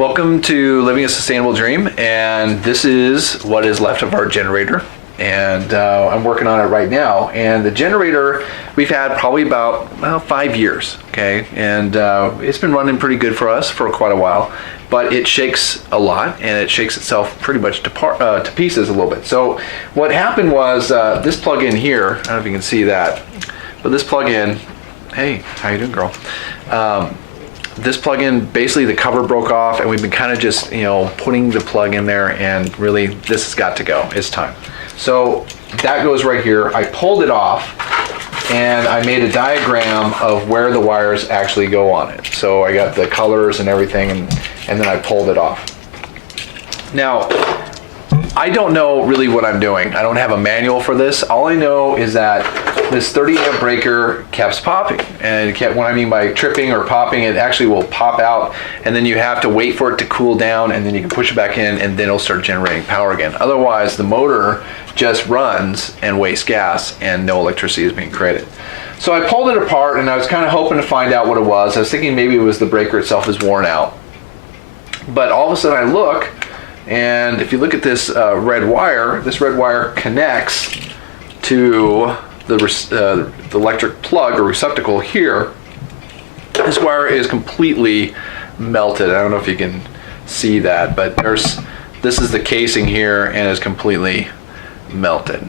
Welcome to Living a Sustainable Dream, and this is what is left of our generator. And I'm working on it right now. And the generator we've had probably about 5 years, okay? And it's been running pretty good for us for quite a while, but it shakes a lot and it shakes itself pretty much to pieces a little bit. So what happened was this plug-in here, I don't know if you can see that, but this plug-in, hey, how you doing, girl? This plug-in, basically the cover broke off and we've been kind of just, putting the plug in there, and really this has got to go. It's time. So that goes right here. I pulled it off and I made a diagram of where the wires actually go on it. So I got the colors and everything, and then I pulled it off. Now, I don't know really what I'm doing. I don't have a manual for this. All I know is that this 30 amp breaker keeps popping, and what I mean by tripping or popping, it actually will pop out, and then you have to wait for it to cool down, and then you can push it back in, and then it'll start generating power again. Otherwise, the motor just runs and wastes gas, and no electricity is being created. So I pulled it apart, and I was kind of hoping to find out what it was. I was thinking maybe it was the breaker itself is worn out. But all of a sudden I look, and if you look at this red wire, this red wire connects to the electric plug or receptacle here. This wire is completely melted. I don't know if you can see that, but this is the casing here, and it's completely melted.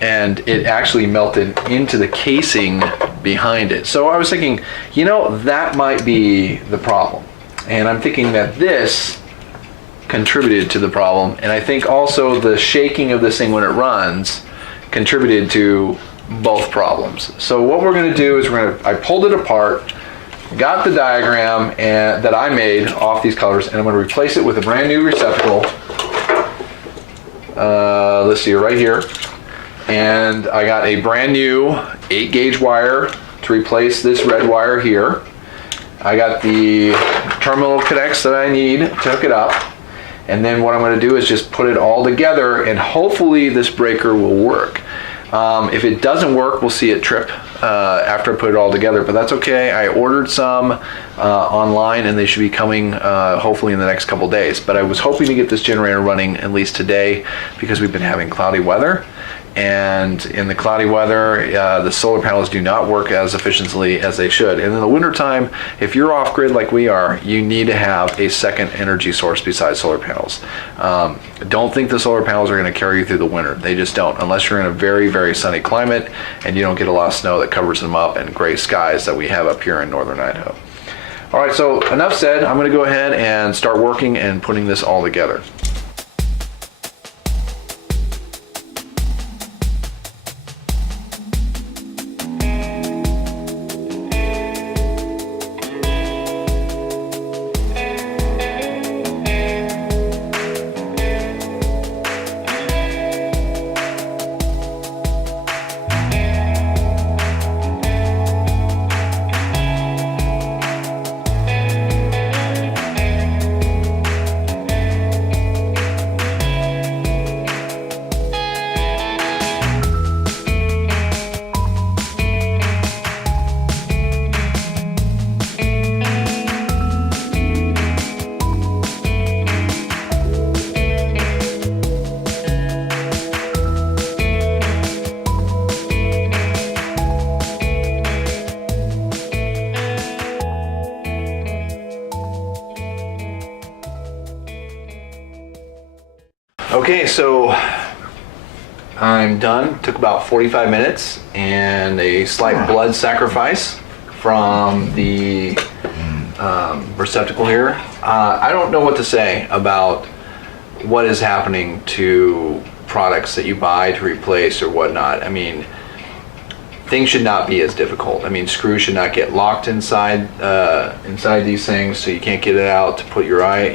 And it actually melted into the casing behind it. So I was thinking, that might be the problem. And I'm thinking that this contributed to the problem, and I think also the shaking of this thing when it runs contributed to both problems. So what we're going to do is I pulled it apart, got the diagram that I made off these colors, and I'm going to replace it with a brand new receptacle. Let's see, right here. And I got a brand new 8-gauge wire to replace this red wire here. I got the terminal connects that I need to hook it up. And then what I'm going to do is just put it all together, and hopefully this breaker will work. If it doesn't work, we'll see it trip after I put it all together, but that's okay. I ordered some online, and they should be coming hopefully in the next couple days. But I was hoping to get this generator running at least today, because we've been having cloudy weather. And in the cloudy weather, the solar panels do not work as efficiently as they should. And in the wintertime, if you're off grid like we are, you need to have a second energy source besides solar panels. Don't think the solar panels are going to carry you through the winter. They just don't, unless you're in a very, very sunny climate and you don't get a lot of snow that covers them up, and gray skies that we have up here in northern Idaho. All right, so enough said. I'm going to go ahead and start working and putting this all together. Okay, so I'm done. Took about 45 minutes and a slight blood sacrifice from the receptacle here. I don't know what to say about what is happening to products that you buy to replace or whatnot. I mean, things should not be as difficult. I mean, screws should not get locked inside these things, so you can't get it out to put your eye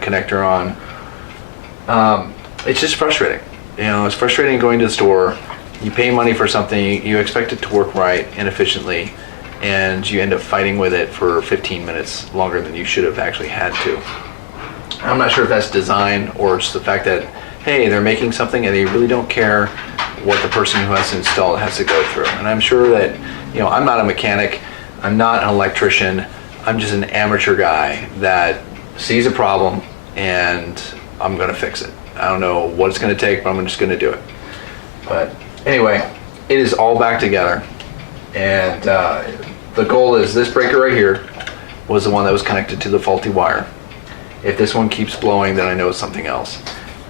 connector on. It's just frustrating. It's frustrating going to the store. You pay money for something, you expect it to work right and efficiently, and you end up fighting with it for 15 minutes longer than you should have actually had to. I'm not sure if that's design or just the fact that, hey, they're making something and they really don't care what the person who has to install it has to go through. And I'm sure that, I'm not a mechanic, I'm not an electrician, I'm just an amateur guy that sees a problem and I'm gonna fix it. I don't know what it's gonna take, but I'm just gonna do it. But anyway, it is all back together. And the goal is this breaker right here was the one that was connected to the faulty wire. If this one keeps blowing, then I know it's something else.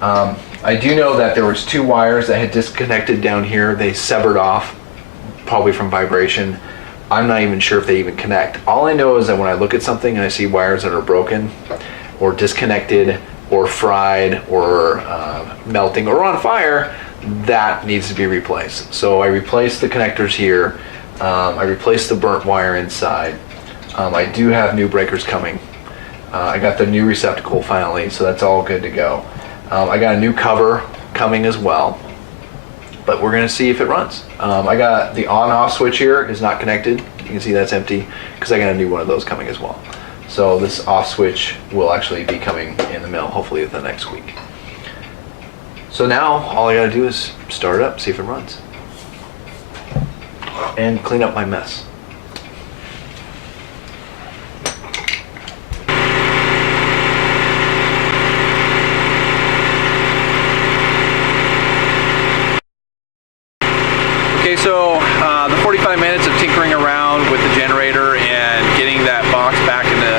I do know that there was 2 wires that had disconnected down here. They severed off, probably from vibration. I'm not even sure if they even connect. All I know is that when I look at something and I see wires that are broken or disconnected or fried or melting or on fire, that needs to be replaced. So I replaced the connectors here. I replaced the burnt wire inside. I do have new breakers coming. I got the new receptacle finally, so that's all good to go. I got a new cover coming as well, but we're gonna see if it runs. I got the on-off switch here is not connected. You can see that's empty because I got a new one of those coming as well. So this off switch will actually be coming in the mail hopefully the next week. So now all I gotta do is start it up, see if it runs, and clean up my mess. Okay, so the 45 minutes of tinkering around with the generator and getting that box back into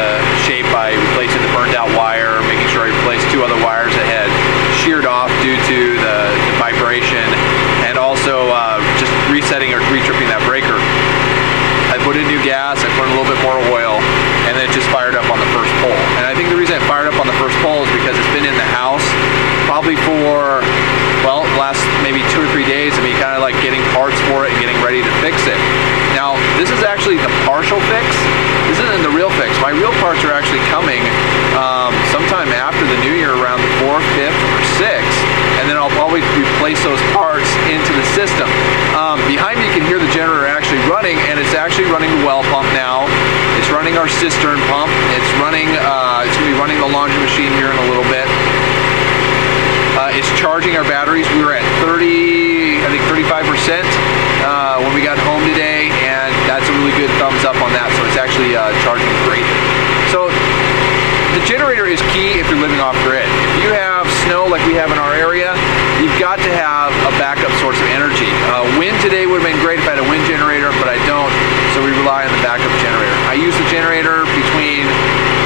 shape by replacing the burned out wire, making sure I replaced 2 other wires that had sheared off due to the vibration, and also just resetting or re-tripping that breaker. I put in new gas, I put in a little bit more oil, and then it just fired up on the first pole. And I think the reason it fired up on the first pole is because it's been in the house probably for, well, the last maybe 2 or 3 days of me kind of like getting parts for it and getting ready to fix it. Now, this is actually the partial fix. This isn't the real fix. My real parts are actually coming sometime after the new year, around the 4th, 5th, or 6th, and then I'll probably replace those parts into the system. Behind me you can hear the generator actually running, and it's actually running the well pump now. It's running our cistern pump. It's running, it's going to be running the laundry machine here in a little bit. It's charging our batteries. We were at 30, I think 35% when we got home today, and that's a really good thumbs up on that. So it's actually charging great. So the generator is key if you're living off grid. If you have snow like we have in our area, you've got to have a backup source of energy. Wind today would have been great if I had a wind generator, but I don't, so we rely on the backup generator. I use the generator between,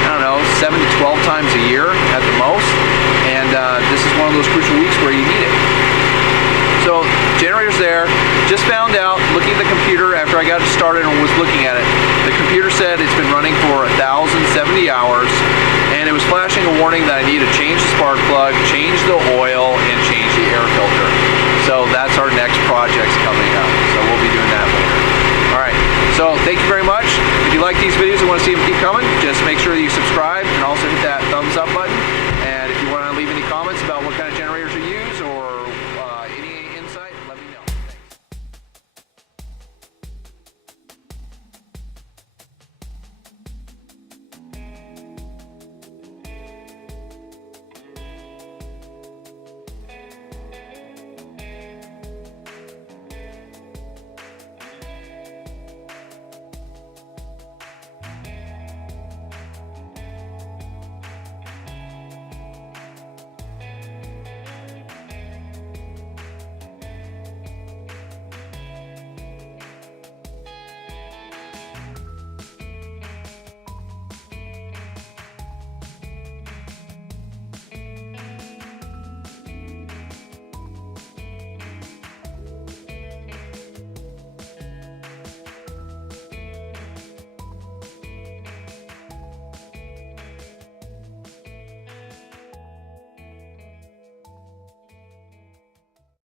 I don't know, 7 to 12 times a year at the most, and this is one of those crucial weeks where you need it. So, generator's there. Just found out, looking at the computer after I got it started and was looking at it, the computer said it's been running for 1,070 hours, and it was flashing a warning that I need to change the spark plug, change the oil, and change the air filter. So that's our next project's coming up. So we'll be doing that later. All right, so thank you very much. If you like these videos and want to see them keep coming, just make sure that you subscribe and also hit that thumbs up button.